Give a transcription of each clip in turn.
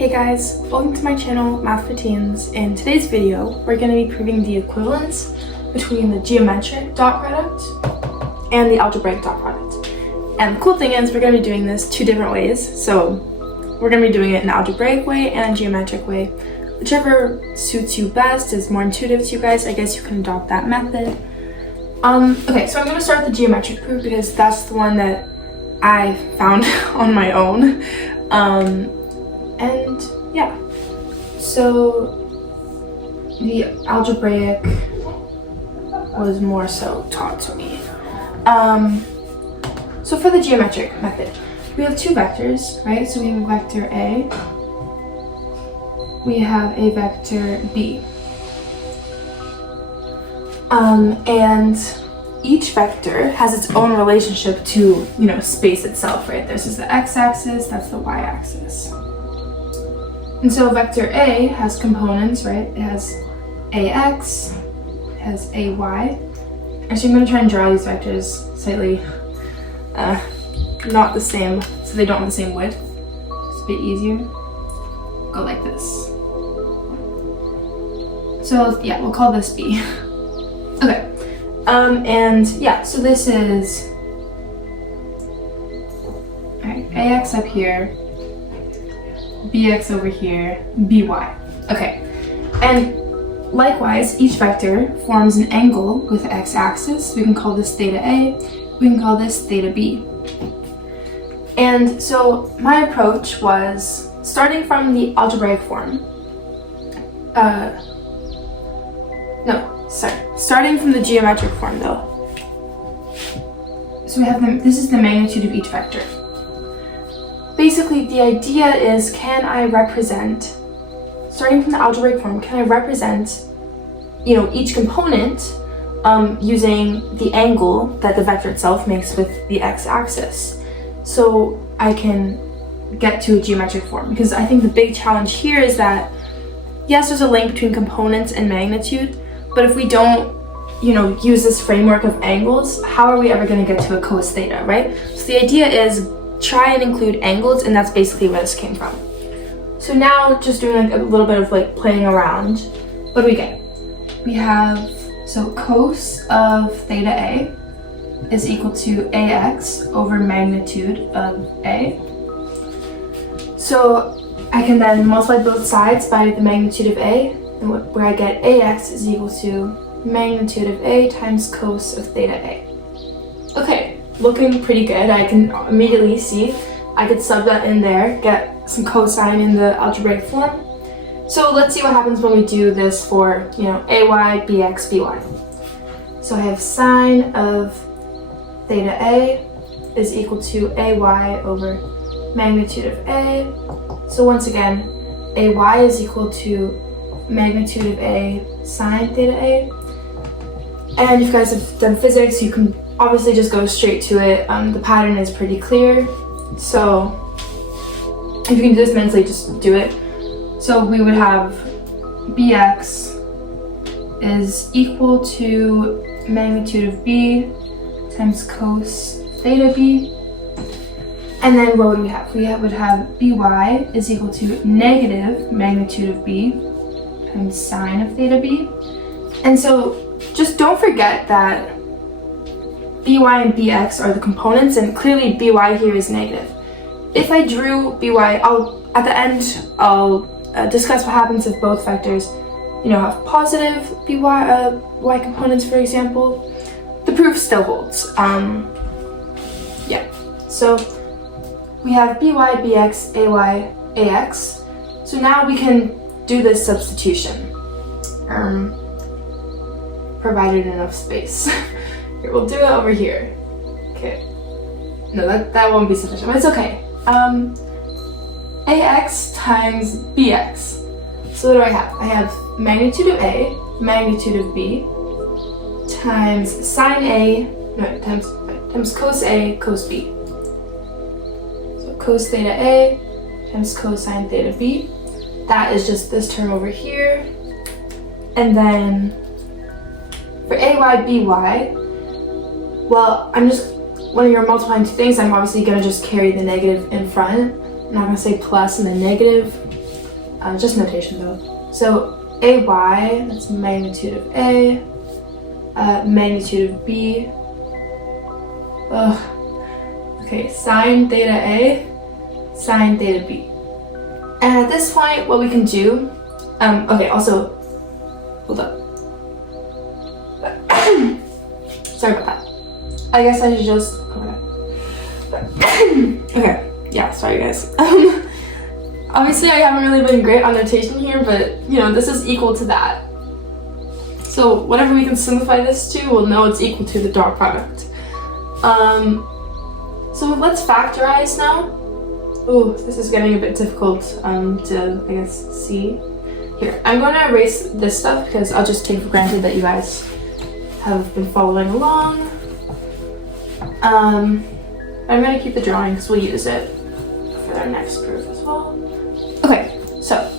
Hey guys, welcome to my channel, Math for Teens. In today's video, we're going to be proving the equivalence between the geometric dot product and the algebraic dot product. And the cool thing is we're going to be doing this two different ways. So we're going to be doing it in an algebraic way and a geometric way. Whichever suits you best, is more intuitive to you guys, I guess you can adopt that method. Okay, so I'm going to start the geometric proof because that's the one that I found on my own. And yeah, so the algebraic was more so taught to me. So for the geometric method, we have two vectors, right? So we have a vector A, we have a vector B. And each vector has its own relationship to, space itself, right? This is the x-axis, that's the y-axis. And so vector A has components, right? It has ax, it has ay. Actually, I'm going to try and draw these vectors slightly not the same, so they don't have the same width. It's a bit easier. Go like this. So yeah, we'll call this B. Okay. And yeah, so this is, alright, ax up here, bx over here, by. Okay, and likewise, each vector forms an angle with the x-axis. We can call this theta A, we can call this theta B. And so my approach was starting from the algebraic form. Starting from the geometric form though. So we have this is the magnitude of each vector. Basically, the idea is, can I represent, starting from the algebraic form, can I represent, each component using the angle that the vector itself makes with the x-axis, so I can get to a geometric form. Because I think the big challenge here is that, yes, there's a link between components and magnitude, but if we don't, use this framework of angles, how are we ever going to get to a cos theta, right? So the idea is try and include angles, and that's basically where this came from. So now, just doing a little bit of playing around, what do we get? We have, so cos of theta A is equal to ax over magnitude of A. So I can then multiply both sides by the magnitude of A, and where I get ax is equal to magnitude of A times cos of theta A. Okay, looking pretty good. I can immediately see I could sub that in there, get some cosine in the algebraic form. So let's see what happens when we do this for, ay, bx, by. So I have sine of theta A is equal to ay over magnitude of A. So once again, ay is equal to magnitude of A sine theta A. And if you guys have done physics, you can obviously just go straight to it. The pattern is pretty clear. So if you can do this mentally, just do it. So we would have bx is equal to magnitude of B times cos theta B. And then what would we have? We would have by is equal to negative magnitude of B times sine of theta B. And so just don't forget that by and bx are the components, and clearly by here is negative. If I drew by, at the end I'll discuss what happens if both vectors, have positive y components, for example. The proof still holds. Yeah. So we have by, bx, ay, ax. So now we can do this substitution. Provided enough space. Here, we'll do it over here. Okay. No, that won't be sufficient, but it's okay. ax times bx. So what do I have? I have magnitude of A, magnitude of B, times sine A, times cos A, cos B. So cos theta A times cosine theta B. That is just this term over here. And then for ay, by, well, when you're multiplying two things, I'm obviously going to just carry the negative in front. I'm not going to say plus and then negative. just notation though. So AY, that's magnitude of A, magnitude of B. Okay, sine theta A, sine theta B. And at this point, what we can do, okay, also, hold up. Sorry about that. I guess I should just, okay, yeah, sorry guys. Obviously I haven't really been great on notation here, but you know, this is equal to that. So whatever we can simplify this to, we'll know it's equal to the dot product. So let's factorize now. Oh, this is getting a bit difficult to, I guess, see. Here, I'm going to erase this stuff because I'll just take for granted that you guys have been following along. I'm going to keep the drawing because we'll use it for our next proof as well. Okay, so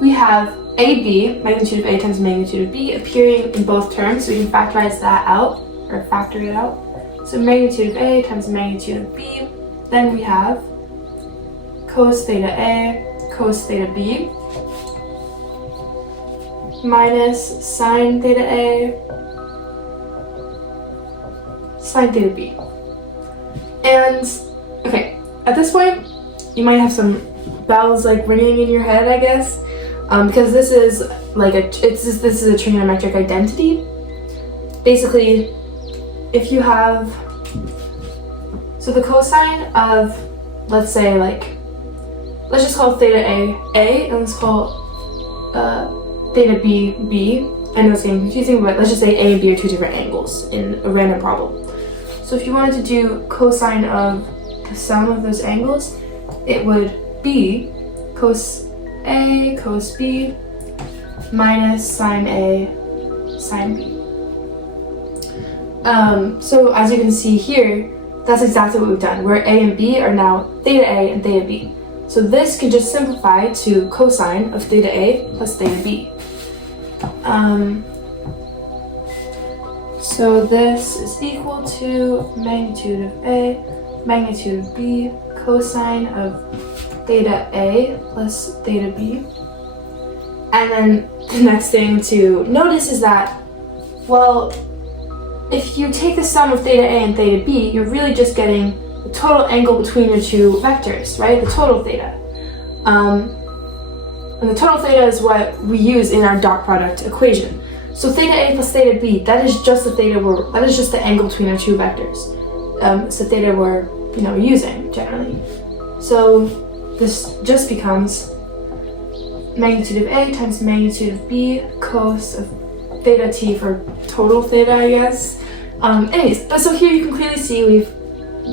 we have AB, magnitude of A times magnitude of B, appearing in both terms, so we can factorize that out, or factor it out. So magnitude of A times magnitude of B, then we have cos theta A, cos theta B, minus sine theta A, sine theta B. And, okay, at this point, you might have some bells like ringing in your head, I guess, because this is like this is a trigonometric identity. Basically, if you have, so the cosine of, let's say like, let's just call theta A, and let's call theta B. I know it's getting confusing, but let's just say A and B are two different angles in a random problem. So if you wanted to do cosine of the sum of those angles, it would be cos A, cos B, minus sine A, sine B. So as you can see here, that's exactly what we've done, where A and B are now theta A and theta B. So this can just simplify to cosine of theta A plus theta B. So this is equal to magnitude of A, magnitude of B, cosine of theta A plus theta B. And then the next thing to notice is that, well, if you take the sum of theta A and theta B, you're really just getting the total angle between your two vectors, right? The total theta. And the total theta is what we use in our dot product equation. So theta A plus theta B, that is just the theta that is just the angle between our two vectors. It's the theta we're, using generally. So this just becomes magnitude of A times magnitude of B, cos of theta t for total theta, I guess. Anyways, but so here you can clearly see we've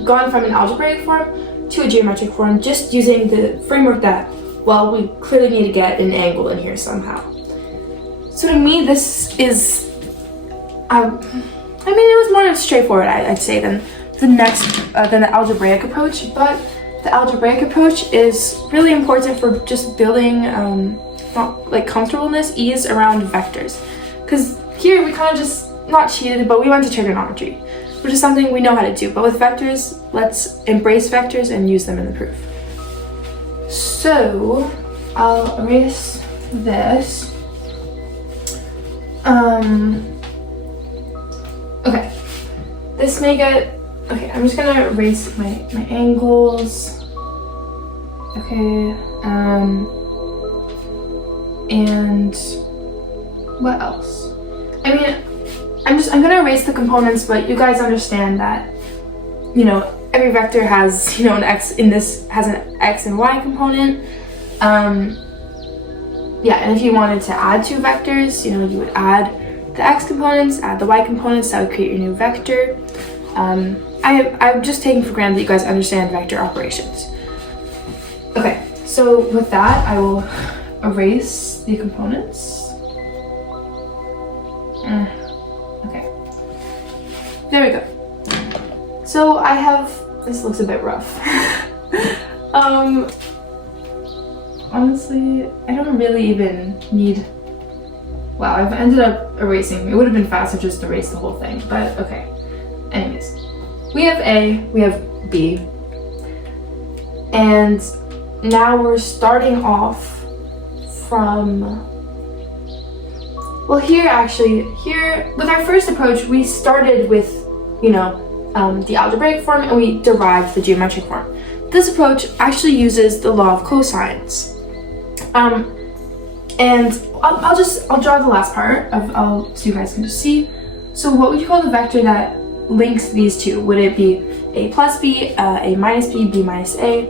gone from an algebraic form to a geometric form just using the framework that, well, we clearly need to get an angle in here somehow. So to me, this is, it was more straightforward, I'd say, than the algebraic approach, but the algebraic approach is really important for just building comfortableness, ease around vectors. Because here we kind of just, not cheated, but we went to trigonometry, which is something we know how to do. But with vectors, let's embrace vectors and use them in the proof. So I'll erase this. Okay, this may get, okay, I'm just gonna erase my angles. Okay, and what else? I'm gonna erase the components, but you guys understand that, every vector has, an x, in this has an x and y component. Yeah, and if you wanted to add two vectors, you would add the x components, add the y components, that would create your new vector. I'm just taking for granted that you guys understand vector operations. Okay, so with that, I will erase the components. Okay, there we go. So I have, this looks a bit rough. Honestly, I don't really even need, wow, I've ended up erasing. It would have been faster just to erase the whole thing, but okay. Anyways, we have A, we have B, and now we're starting off from, well, here with our first approach, we started with, the algebraic form and we derived the geometric form. This approach actually uses the law of cosines. And I'll draw the last part so you guys can just see. So what would you call the vector that links these two? Would it be a plus b, a minus b, b minus a?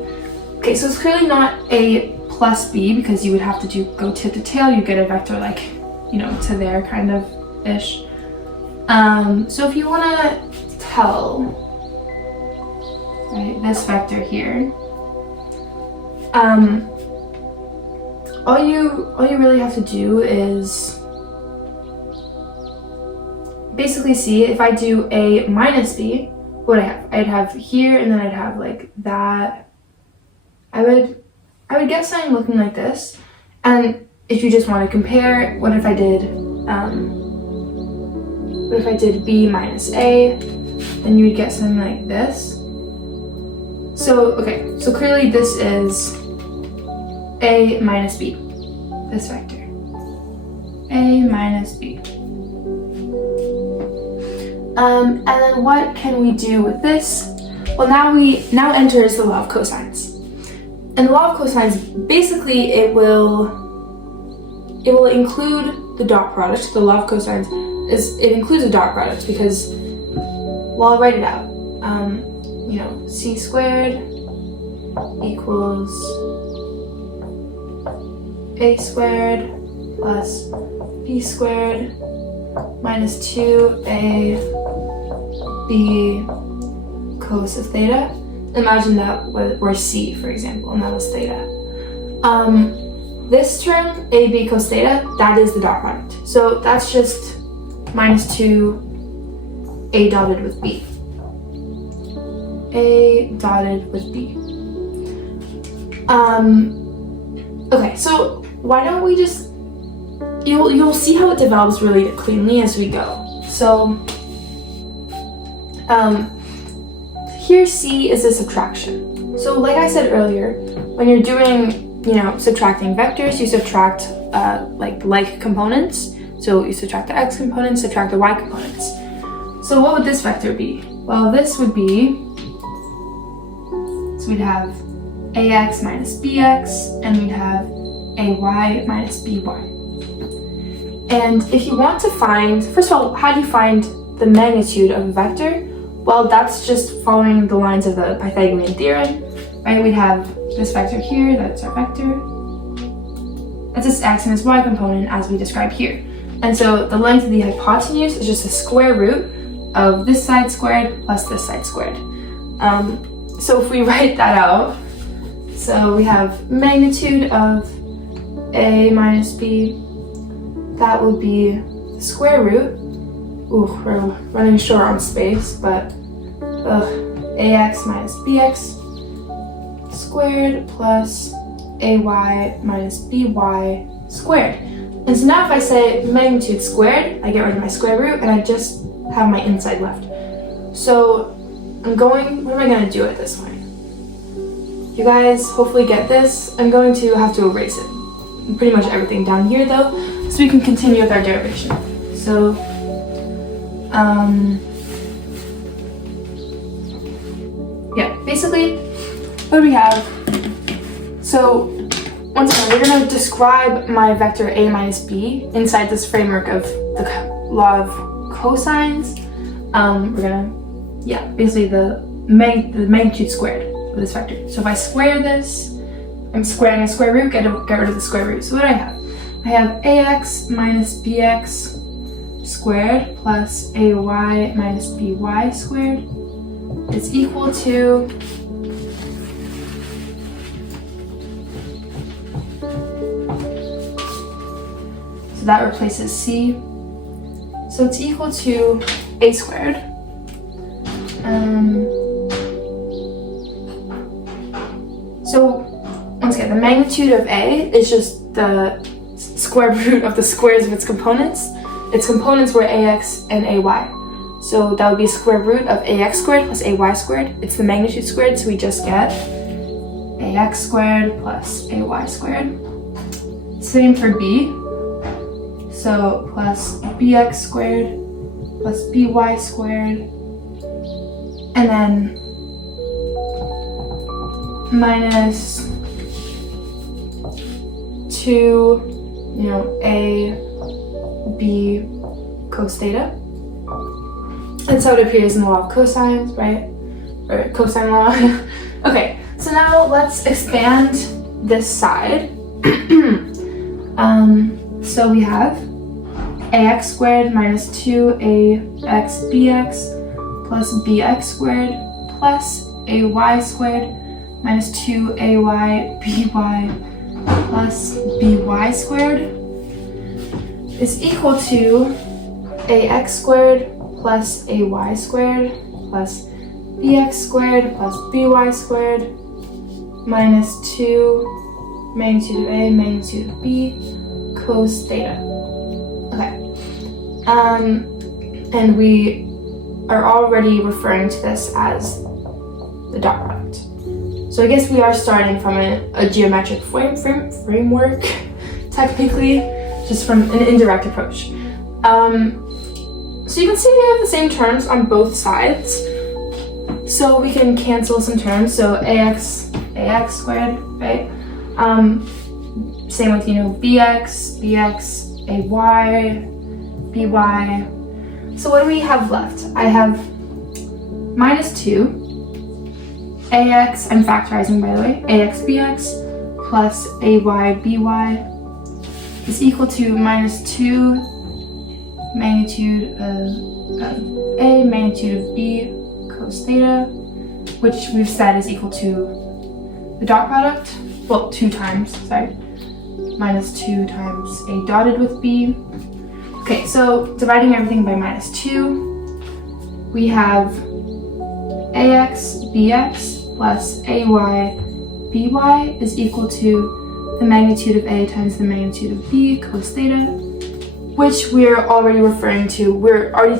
Okay, so it's clearly not a plus b because you would have to go tip to tail. You get a vector like, to there kind of ish. So if you want to tell, right, this vector here, all you really have to do is basically see if I do a minus b, what I have. I'd have here, and then I'd have like that. I would get something looking like this. And if you just want to compare, what if I did b minus a, then you would get something like this. So okay, so clearly this is a minus b, this vector, a minus b. And then what can we do with this? Well, now enters the law of cosines. And the law of cosines, basically it will include the dot product. The law of cosines includes a dot product because, well, I'll write it out. C squared equals a squared plus b squared minus 2ab cos of theta. Imagine that were c, for example, and that was theta. This term, ab cos theta, that is the dot product. So that's just minus 2a dotted with b. A dotted with b. Okay, so why don't we just, you'll see how it develops really cleanly as we go. So here C is a subtraction. So like I said earlier, when you're doing, subtracting vectors, you subtract like components. So you subtract the x components, subtract the y components. So what would this vector be? Well, this would be, so we'd have ax minus bx, and we'd have ay minus by. And if you want to find, first of all, how do you find the magnitude of a vector? Well, that's just following the lines of the Pythagorean theorem, right? We have this vector here, that's our vector. That's its x and its y component as we describe here. And so the length of the hypotenuse is just the square root of this side squared plus this side squared. So if we write that out, so we have magnitude of a minus b, that would be the square root. Ooh, we're running short on space, but ax minus bx squared plus ay minus by squared. And so now if I say magnitude squared, I get rid of my square root and I just have my inside left. So what am I going to do it this way? You guys hopefully get this. I'm going to have to erase it. Pretty much everything down here though, so we can continue with our derivation. So, yeah, basically, what do we have? So, once again, we're going to describe my vector a minus b inside this framework of the law of cosines. We're going to, basically the magnitude squared of this vector. So if I square this, I'm squaring a square root, get rid of the square root. So what do I have? I have ax minus bx squared plus ay minus by squared is equal to so that replaces c. So it's equal to a squared. So once again, the magnitude of a is just the square root of the squares of its components. Its components were ax and ay. So that would be square root of ax squared plus ay squared. It's the magnitude squared, so we just get ax squared plus ay squared is same for b. So plus bx squared plus by squared, and then minus 2, a b cos theta. That's how it appears in the law of cosines, right? Or cosine law. Okay, so now let's expand this side. So we have ax squared minus 2ax bx plus bx squared plus ay squared minus 2ay by plus by squared is equal to ax squared plus ay squared plus bx squared plus by squared minus 2 magnitude of a magnitude of b cos theta. Okay. And we are already referring to this as the dot product. So I guess we are starting from a geometric framework, technically, just from an indirect approach. So you can see we have the same terms on both sides. So we can cancel some terms. So ax squared, right? Same with, bx, ay, by. So what do we have left? I have minus 2 ax, I'm factorizing by the way, ax bx plus ay by is equal to minus 2 magnitude of a magnitude of b cos theta, which we've said is equal to the dot product, well, 2 times, sorry, minus 2 times a dotted with b. Okay, so dividing everything by minus 2, we have ax bx plus ay by is equal to the magnitude of a times the magnitude of b cos theta, which we're already referring to. We're already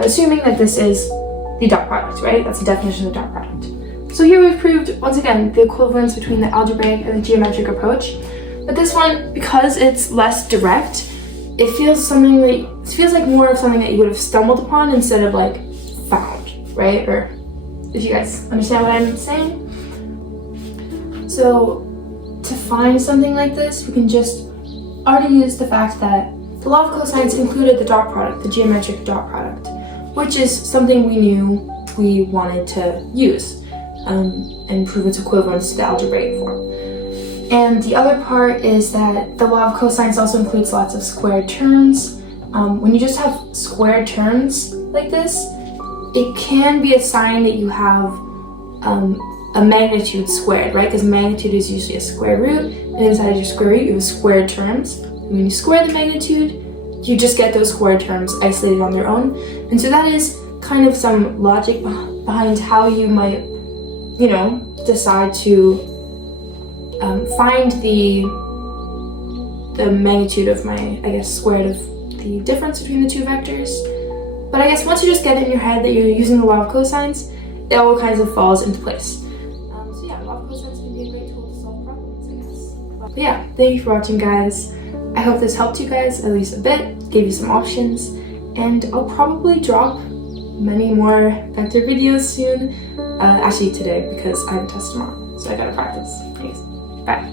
assuming that this is the dot product, right? That's the definition of the dot product. So here we've proved, once again, the equivalence between the algebraic and the geometric approach. But this one, because it's less direct, it feels like more of something that you would have stumbled upon instead of like found, right? Or if you guys understand what I'm saying. So to find something like this, we can just already use the fact that the law of cosines included the dot product, the geometric dot product, which is something we knew we wanted to use and prove its equivalence to the algebraic form. And the other part is that the law of cosines also includes lots of squared terms. When you just have squared terms like this, it can be a sign that you have a magnitude squared, right? Because magnitude is usually a square root, and inside of your square root you have squared terms. And when you square the magnitude, you just get those squared terms isolated on their own. And so that is kind of some logic behind how you might, decide to find the magnitude of squared of the difference between the two vectors. But I guess once you just get it in your head that you're using the law of cosines, it all kinds of falls into place. So yeah, law of cosines can be a great tool to solve problems, I guess. But yeah, thank you for watching, guys. I hope this helped you guys at least a bit, gave you some options, and I'll probably drop many more vector videos soon. Actually today, because I have a test tomorrow, so I gotta practice. Thanks. Bye.